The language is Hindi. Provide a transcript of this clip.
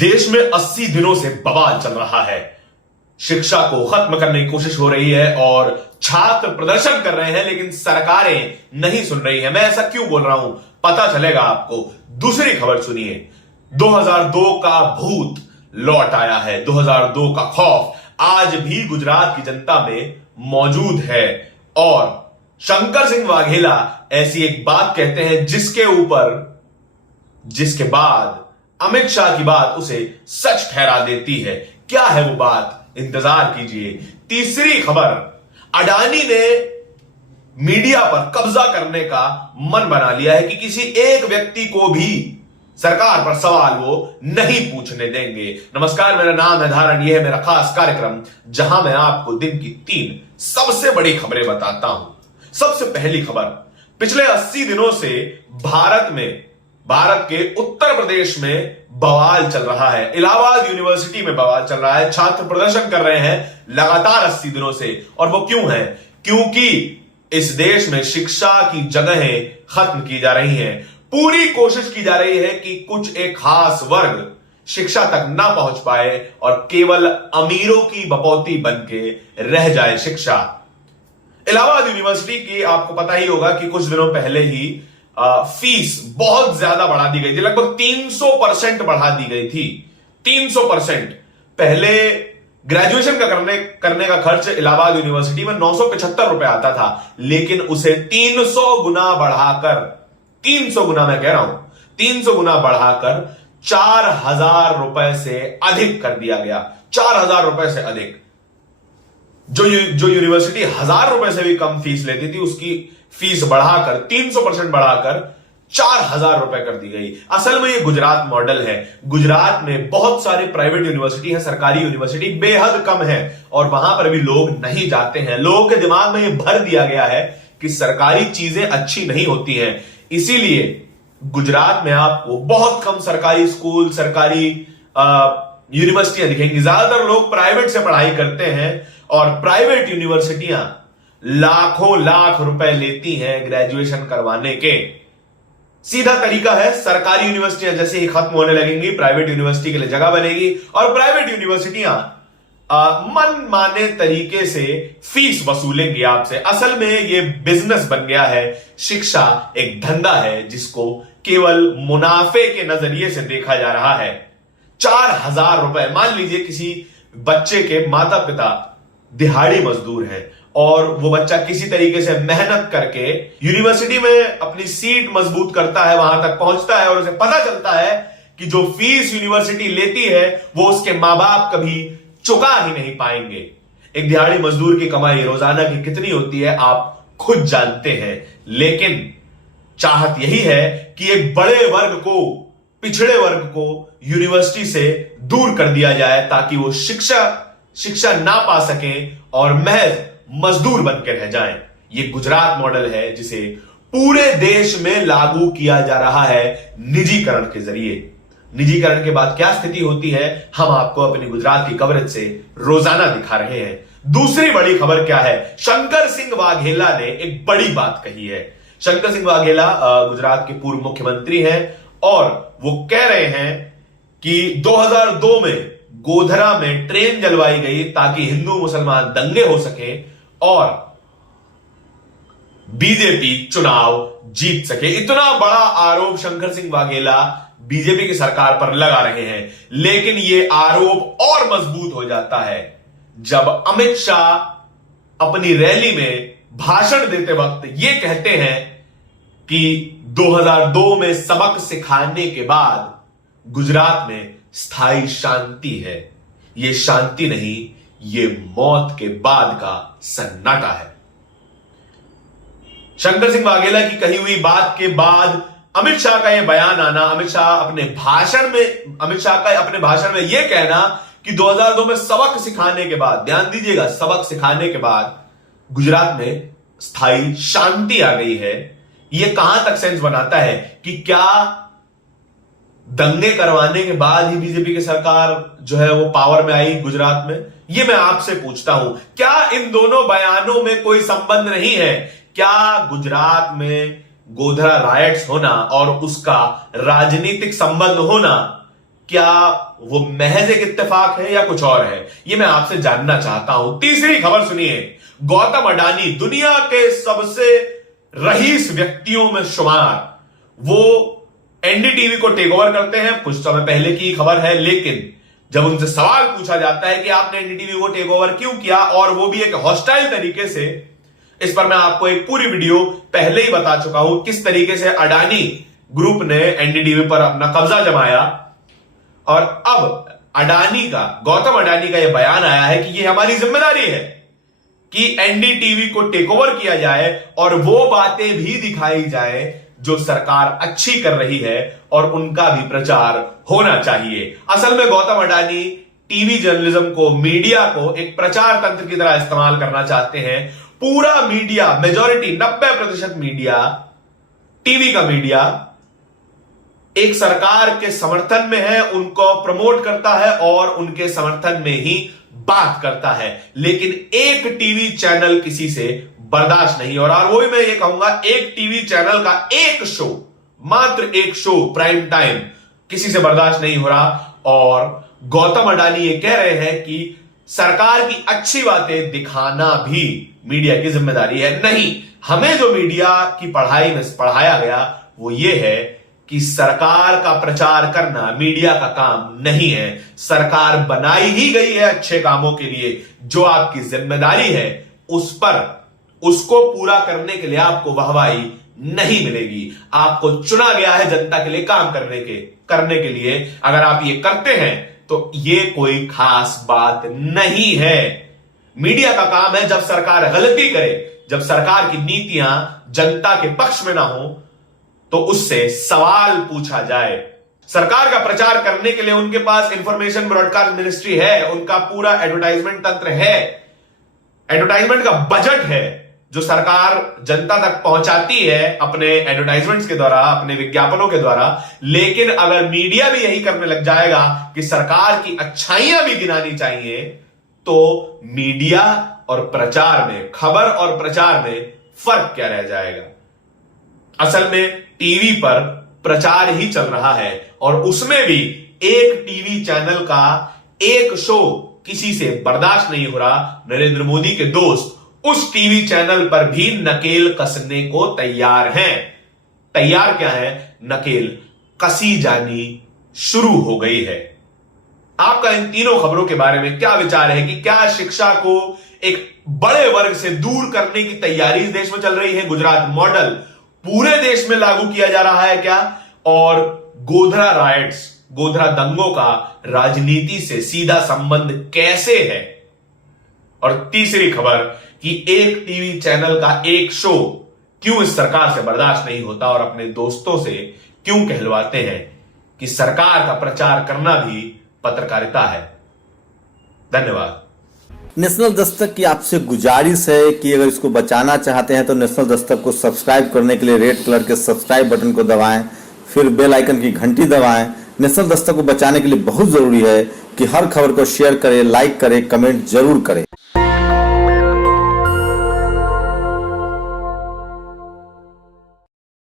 देश में 80 दिनों से बवाल चल रहा है। शिक्षा को खत्म करने की कोशिश हो रही है और छात्र प्रदर्शन कर रहे हैं, लेकिन सरकारें नहीं सुन रही है। मैं ऐसा क्यों बोल रहा हूं पता चलेगा आपको। दूसरी खबर सुनिए, 2002 का भूत लौट आया है। 2002 का खौफ आज भी गुजरात की जनता में मौजूद है और शंकर सिंह वाघेला ऐसी एक बात कहते हैं जिसके बाद अमित शाह की बात उसे सच ठहरा देती है। क्या है वो बात, इंतजार कीजिए। तीसरी खबर, अडानी ने मीडिया पर कब्जा करने का मन बना लिया है कि किसी एक व्यक्ति को भी सरकार पर सवाल वो नहीं पूछने देंगे। नमस्कार, मेरा नाम है धारण, यह है मेरा खास कार्यक्रम जहां मैं आपको दिन की 3 सबसे बड़ी खबरें बताता हूं। सबसे पहली खबर, पिछले 80 दिनों से भारत के उत्तर प्रदेश में बवाल चल रहा है। इलाहाबाद यूनिवर्सिटी में बवाल चल रहा है। छात्र प्रदर्शन कर रहे हैं लगातार 80 दिनों से। और वो क्यों है? क्योंकि इस देश में शिक्षा की जगहें खत्म की जा रही हैं। पूरी कोशिश की जा रही है कि कुछ एक खास वर्ग शिक्षा तक ना पहुंच पाए और केवल अमीरों की बपौती बन के रह जाए शिक्षा। इलाहाबाद यूनिवर्सिटी की आपको पता ही होगा कि कुछ दिनों पहले ही फीस बहुत ज्यादा बढ़ा दी गई थी। लगभग 300% बढ़ा दी गई थी। 300%। पहले ग्रेजुएशन का करने का खर्च इलाहाबाद यूनिवर्सिटी में 975 रुपए आता था, लेकिन उसे 300 गुना बढ़ाकर, 300 गुना मैं कह रहा हूं, 300 गुना बढ़ाकर 4000 रुपए से अधिक कर दिया गया। 4000 रुपए से अधिक। जो यूनिवर्सिटी 1000 रुपए से भी कम फीस लेती थी, उसकी फीस बढ़ाकर 300% बढ़ाकर 4000 रुपए कर दी गई। असल में ये गुजरात मॉडल है। गुजरात में बहुत सारे प्राइवेट यूनिवर्सिटी है, सरकारी यूनिवर्सिटी बेहद कम है और वहां पर भी लोग नहीं जाते हैं। लोगों के दिमाग में ये भर दिया गया है कि सरकारी चीजें अच्छी नहीं होती हैं। इसीलिए गुजरात में आपको बहुत कम सरकारी स्कूल, सरकारी यूनिवर्सिटियां दिखेंगी। ज्यादातर लोग प्राइवेट से पढ़ाई करते हैं और प्राइवेट यूनिवर्सिटियां लाखों लाख रुपए लेती हैं ग्रेजुएशन करवाने के। सीधा तरीका है, सरकारी यूनिवर्सिटियां जैसे ही खत्म होने लगेंगी, प्राइवेट यूनिवर्सिटी के लिए जगह बनेगी और प्राइवेट यूनिवर्सिटियां मन माने तरीके से फीस वसूलेंगी आपसे। असल में ये बिजनेस बन गया है। शिक्षा एक धंधा है जिसको केवल मुनाफे के नजरिए से देखा जा रहा है। 4000 रुपए, मान लीजिए किसी बच्चे के माता पिता दिहाड़ी मजदूर हैं और वो बच्चा किसी तरीके से मेहनत करके यूनिवर्सिटी में अपनी सीट मजबूत करता है, वहां तक पहुंचता है और उसे पता चलता है कि जो फीस यूनिवर्सिटी लेती है वो उसके मां बाप कभी चुका ही नहीं पाएंगे। एक दिहाड़ी मजदूर की कमाई रोजाना की कितनी होती है आप खुद जानते हैं, लेकिन चाहत यही है कि एक बड़े वर्ग को, पिछड़े वर्ग को यूनिवर्सिटी से दूर कर दिया जाए ताकि वो शिक्षा ना पा सकें और महज मजदूर बनकर रह जाएं। ये गुजरात मॉडल है जिसे पूरे देश में लागू किया जा रहा है निजीकरण के जरिए। निजीकरण के बाद क्या स्थिति होती है, हम आपको अपनी गुजरात की कवरेज से रोजाना दिखा रहे हैं। दूसरी बड़ी खबर क्या है, शंकर सिंह वाघेला ने एक बड़ी बात कही है। शंकर सिंह वाघेला गुजरात के पूर्व मुख्यमंत्री हैं और वो कह रहे हैं कि 2002 में गोधरा में ट्रेन जलवाई गई ताकि हिंदू मुसलमान दंगे हो सके और बीजेपी चुनाव जीत सके। इतना बड़ा आरोप शंकर सिंह वाघेला बीजेपी की सरकार पर लगा रहे हैं, लेकिन यह आरोप और मजबूत हो जाता है जब अमित शाह अपनी रैली में भाषण देते वक्त यह कहते हैं कि 2002 में सबक सिखाने के बाद गुजरात में स्थायी शांति है। यह शांति नहीं, यह मौत के बाद का सन्नाटा है। शंकर सिंह वाघेला की कही हुई बात के बाद अमित शाह का यह बयान आना, अमित शाह का अपने भाषण में यह कहना कि 2002 में सबक सिखाने के बाद, ध्यान दीजिएगा, सबक सिखाने के बाद गुजरात में स्थायी शांति आ गई है। यह कहां तक सेंस बनाता है कि क्या दंगे करवाने के बाद ही बीजेपी की सरकार जो है वो पावर में आई गुजरात में? ये मैं आपसे पूछता हूं, क्या इन दोनों बयानों में कोई संबंध नहीं है? क्या गुजरात में गोधरा रायट्स होना और उसका राजनीतिक संबंध होना क्या वो महज एक इत्तेफाक है या कुछ और है, ये मैं आपसे जानना चाहता हूं। तीसरी खबर सुनिए, गौतम अडानी दुनिया के सबसे रईस व्यक्तियों में शुमार, वो एनडीटीवी को टेक ओवर करते हैं। कुछ समय पहले की खबर है, लेकिन जब उनसे सवाल पूछा जाता है कि आपने एनडीटीवी को टेक ओवर क्यों किया, और वो भी एक हॉस्टाइल तरीके से, इस पर मैं आपको एक पूरी वीडियो पहले ही बता चुका हूं किस तरीके से अडानी ग्रुप ने एनडीटीवी पर अपना कब्जा जमाया। और अब गौतम अडानी का यह बयान आया है कि यह हमारी जिम्मेदारी है कि एनडीटीवी को टेक ओवर किया जाए और वो बातें भी दिखाई जाए जो सरकार अच्छी कर रही है, और उनका भी प्रचार होना चाहिए। असल में गौतम अडानी टीवी जर्नलिज्म को, मीडिया को एक प्रचार तंत्र की तरह इस्तेमाल करना चाहते हैं। पूरा मीडिया, मेजॉरिटी 90% मीडिया, टीवी का मीडिया एक सरकार के समर्थन में है, उनको प्रमोट करता है और उनके समर्थन में ही बात करता है, लेकिन एक टीवी चैनल किसी से बर्दाश्त नहीं हो रहा। और वो भी मैं ये कहूंगा, एक टीवी चैनल का एक शो, मात्र एक शो प्राइम टाइम किसी से बर्दाश्त नहीं हो रहा। और गौतम अडानी ये कह रहे हैं कि सरकार की अच्छी बातें दिखाना भी मीडिया की जिम्मेदारी है। नहीं, हमें जो मीडिया की पढ़ाई में पढ़ाया गया वो ये है कि सरकार का प्रचार करना मीडिया का काम नहीं है। सरकार बनाई ही गई है अच्छे कामों के लिए। जो आपकी जिम्मेदारी है उस पर, उसको पूरा करने के लिए आपको वाहवाही नहीं मिलेगी। आपको चुना गया है जनता के लिए काम करने के लिए। अगर आप ये करते हैं तो ये कोई खास बात नहीं है। मीडिया का काम है जब सरकार गलती करे, जब सरकार की नीतियां जनता के पक्ष में ना हो, तो उससे सवाल पूछा जाए। सरकार का प्रचार करने के लिए उनके पास इंफॉर्मेशन ब्रॉडकास्ट मिनिस्ट्री है, उनका पूरा एडवर्टाइजमेंट तंत्र है, एडवर्टाइजमेंट का बजट है जो सरकार जनता तक पहुंचाती है अपने एडवर्टाइजमेंट्स के द्वारा, अपने विज्ञापनों के द्वारा। लेकिन अगर मीडिया भी यही करने लग जाएगा कि सरकार की अच्छाइयां भी गिनानी चाहिए, तो मीडिया और प्रचार में, खबर और प्रचार में फर्क क्या रह जाएगा। असल में टीवी पर प्रचार ही चल रहा है और उसमें भी एक टीवी चैनल का एक शो किसी से बर्दाश्त नहीं हो रहा। नरेंद्र मोदी के दोस्त उस टीवी चैनल पर भी नकेल कसने को तैयार हैं। तैयार क्या है? नकेल कसी जानी शुरू हो गई है। आपका इन तीनों खबरों के बारे में क्या विचार है कि क्या शिक्षा को एक बड़े वर्ग से दूर करने की तैयारी इस देश में चल रही है? गुजरात मॉडल पूरे देश में लागू किया जा रहा है क्या? और गोधरा राइट्स, गोधरा दंगों का राजनीति से सीधा संबंध कैसे है? और तीसरी खबर कि एक टीवी चैनल का एक शो क्यों इस सरकार से बर्दाश्त नहीं होता और अपने दोस्तों से क्यों कहलवाते हैं कि सरकार का प्रचार करना भी पत्रकारिता है। धन्यवाद। नेशनल दस्तक की आपसे गुजारिश है कि अगर इसको बचाना चाहते हैं तो नेशनल दस्तक को सब्सक्राइब करने के लिए रेड कलर के सब्सक्राइब बटन को दबाएं, फिर बेल आइकन की घंटी दबाएं। नेशनल दस्तक को बचाने के लिए बहुत जरूरी है कि हर खबर को शेयर करें, लाइक करें, कमेंट जरूर करें।